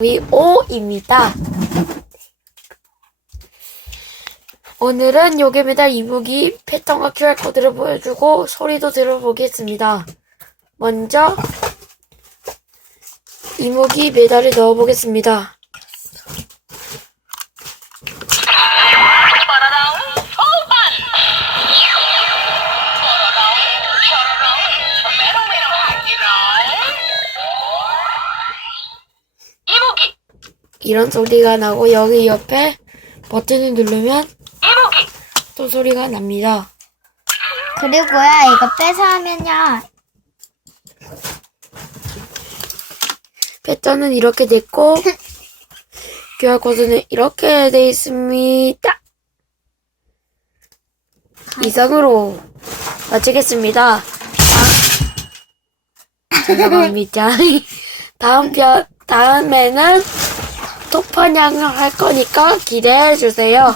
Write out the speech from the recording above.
위오입니다. 오늘은 요괴 메달 이무기 패턴과 QR코드를 보여주고 소리도 들어보겠습니다. 먼저 이무기 메달을 넣어보겠습니다. 이런 소리가 나고 여기 옆에 버튼을 누르면 또 소리가 납니다. 그리고요, 이거 빼서 하면요. 패턴은 이렇게 됐고 QR코드는 이렇게 돼 있습니다. 이상으로 마치겠습니다. 아, 죄송합니다. 다음 편, 다음에는 토판양을 할 거니까 기대해 주세요.